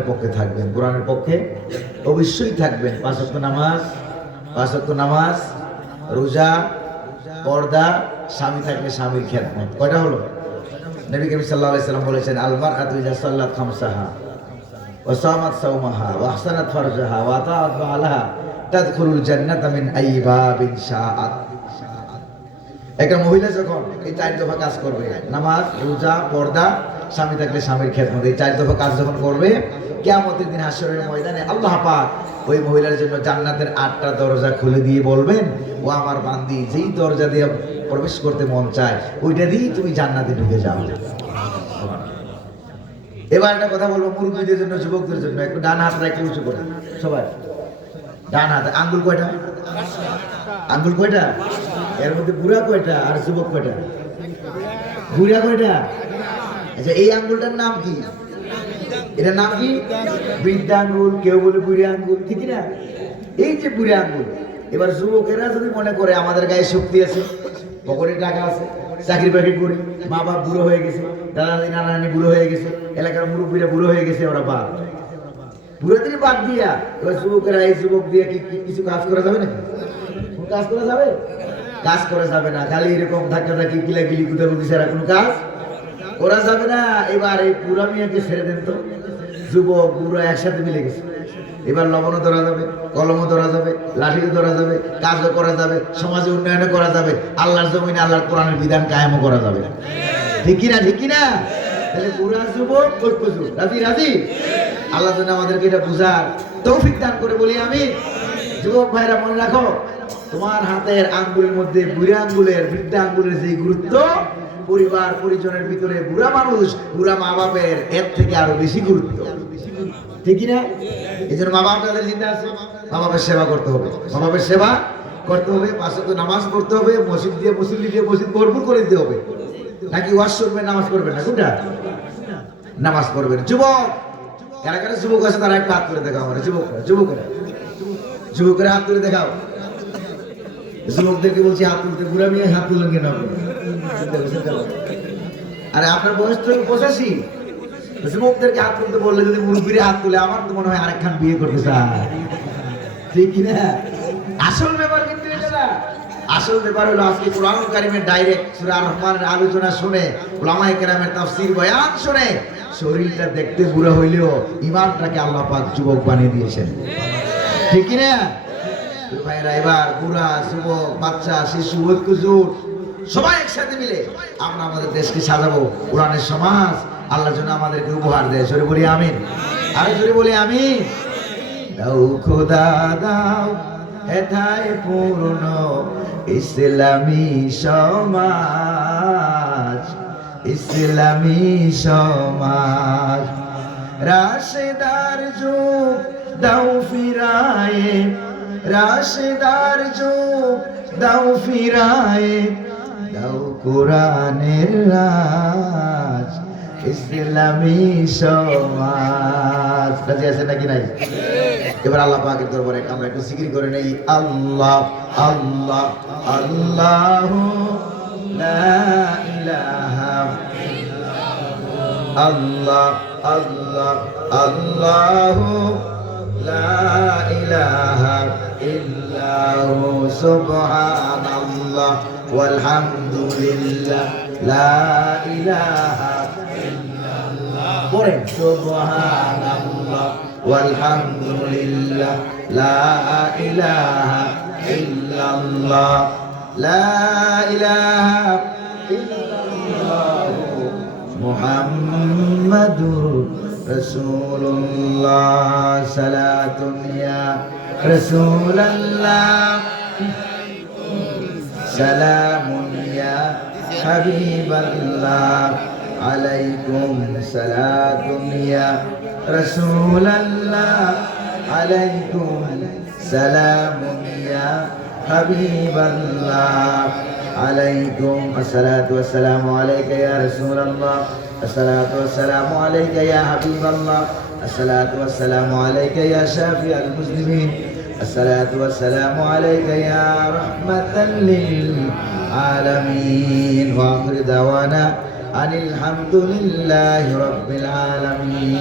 পক্ষে থাকবেন, কোরআনের পক্ষে অবশ্যই থাকবেন। পাঁচ ওয়াক্ত নামাজ, রোজা, পর্দা, স্বামী থাকলে স্বামীর খেদমত। কয়টা হলো? নবী করিম সাল্লাল্লাহু আলাইহি সাল্লাম বলেছেন, আল মারআতু ইযা সাল্লাত খামসাহা ওয়া সামাত সাওমাহা ওয়া আহসানাত ফারজাহা ওয়া আতাআত বালাহা তাদখুলুল জান্নাতা মিন আইয়ি বাবিন শাআত। একটা মহিলা যখন এই চার দফা কাজ করবে, নামাজ, রোজা, পর্দা, স্বামী থাকলে স্বামীর খেদমত, এই চার দফা কাজ যখন করবে, কিয়ামতের দিন হাশরের ময়দানে আল্লাহ পাক ওই মহিলার জন্য জান্নাতের 8টা দরজা খুলে দিয়ে বলবেন, ও আমার বান্দি, যেই দরজা দিয়ে প্রবেশ করতে মন চায় ওইটা দিয়ে তুমি জান্নাতে ঢুকে যাও। এবার একটা কথা বলবো মুরব্বীদের জন্য, যুবকদের জন্য, একটু ডান হাতটা একটু উঁচু করে সবাই। ডান হাত আঙ্গুল কয়টা? আঙ্গুল কয়টা? এর মধ্যে বুড়া কয়টা আর যুবক কয়টা? বুড়া কয়টা? আচ্ছা, এই আঙ্গুলটার নাম কি? এটার নাম কি? বৃদ্ধা আঙ্গুল, কেউ বলে বুড়া আঙ্গুল, ঠিক না? এই যে বুড়া আঙ্গুল, এবার যুবকেরা যদি মনে করে আমাদের গায়ে শক্তি আছে, পকেটে টাকা আছে, চাকরি বাকরি করি, মা বাপ বুড়ো হয়ে গেছে, দাদা দাদি নানা নানি বুড়ো হয়ে গেছে, এলাকার মুরব্বীরা বুড়ো হয়ে গেছে, ওরা বাদ বুড়ো দিনে বাদ দিয়া এবার যুবকেরা এই যুবক দিয়ে কি কিছু কাজ করা যাবে না? কাজ করা যাবে? কাজ করা যাবে না। খালি এরকম ধাক্কা ধাক্কি কিলাকিলি কুতাকুতি ছাড়া কোনো কাজ করা যাবে না। এবার এই বুড়া মিয়াকে ছেড়ে দেন তো, যুবক বুড়ো একসাথে মিলে গেছে। এবার লবণও ধরা যাবে, কলমও ধরা যাবে, লাঠিও ধরা যাবে, কাজও করা যাবে, সমাজে উন্নয়নও করা যাবে, আল্লাহর জমিনে আল্লাহর কোরআনের বিধান কায়েমও করা যাবে। ঠিক কিনা? ঠিক কিনা? তাহলে বুড়া যুবক ঐক্যযুগ, রাজি রাজি? আল্লাহ যেন আমাদেরকে এটা বুঝার তৌফিক দান করে বলি আমি। যুবক ভাইরা মনে রাখো, তোমার হাতের আঙ্গুলের মধ্যে বুড়া আঙ্গুলের, বৃদ্ধা আঙ্গুলের যে গুরুত্ব, পরিবার পরিজনের ভিতরে বুড়া মানুষ, বুড়া মা বাপের এর থেকে আরো বেশি গুরুত্ব। ঠিক না? এই জন্য মা বাপ যাদের জিন্দা আছে, মা বাপের সেবা করতে হবে, মা বাপের সেবা করতে হবে, 5 ওয়াক্ত নামাজ পড়তে হবে, মসজিদ দিয়ে মসজিদ ভরপুর করে দিতে হবে। নাকি ওয়াশ করবেন, নামাজ পড়বেন না? কোনটা? নামাজ পড়বেন। যুবক, কারা কারা যুবক আছে তারা একটা হাত তুলে দেখাও। আমার যুবকেরা হাত তুলে দেখাও। যুবকদেরকে বলছি হাত তুলতে, বুড়া মেয়ে হাত তুললেন কেন? আরে আপনার বয়স তো 85। যুবকদেরকে হাত তুলতে বললে যদি মুরব্বীরা হাত তুলে, আমার তো মনে হয় আরেকখান বিয়ে করতে চায়। ঠিক কিনা? আসল ব্যাপার কিন্তু এটা না। আসল ব্যাপার হলো আজকে কোরআন কারীমের ডাইরেক্ট সূরা আর-রহমানের আলোচনা শুনে, উলামায়ে কেরামের তাফসীর বয়ান শুনে শরীরটা দেখতে বুড়া হইলেও ঈমানটাকে আল্লাহ পাক যুবক বানিয়ে দিয়েছেন। ঠিক কিনা ভাইরা? এবার বুড়া, যুবক, বাচ্চা, শিশু, ঐক্যজোট সবাই একসাথে মিলে আমরা আমাদের দেশকে সাজাবো। কোরআনের সমাজ আল্লাহ যেন আমাদেরকে উপহার দেয়। জোরে বলি আমিন। আরো জোরে বলি আমিন। দাও খোদা দাও হেথায় পূর্ণ ইসলামী সমাজ, ইসলামী সমাজ। রাশেদার যুগ দাও ফিরায়ে, রাশেদার যুগ দাও ফিরায়ে, দাও কোরআনের রাজ, ইসলামী সমাজ। কাজে আছে নাকি নাই? এবার আল্লাহ পাকের দরবারে আমরা একটু জিকির করে নেই। আল্লাহ আল্লাহ আল্লাহু লা ইলাহা আল্লাহ আল্লাহ আল্লাহু লা ইলাহা ইল্লাহু সুবহানাল্লাহ ওয়াল হামদুলিল্লাহ লা ইলাহা ইল্লাল্লাহ। পড়েন সুবহানাল্লাহ ওয়াল হামদুলিল্লাহ লা ইলাহা ইল্লাল্লাহ, লা ইলাহা ইল্লাল্লাহ মুহাম্মাদুর রাসূলুল্লাহ। সালাতুন ইয়া রাসূলুল্লাহ, সালামুন ইয়া হাবিবাল্লাহ, আলাইকুম সালাতুন ইয়া রাসূলুল্লাহ, আলাইকুম সালামুন ইয়া হাবিবাল্লাহ, আলাইকুম আসসালাতু ওয়াসসালামু আলাইকা ইয়া রাসূলুল্লাহ, আসসালাতু ওয়াসসালামু আলাইকা ইয়া হাবিবাল্লাহ, আসসালাতু ওয়াসসালামু আলাইকা ইয়া শাফিআল মুসলিমিন, আসসালাতু ওয়াসসালামু আলাইকা ইয়া রাহমাতাল লিল আলামিন। ওয়া আখিরু দাওয়ানা আনিল হামদুলিল্লাহি রাব্বিল আলামিন।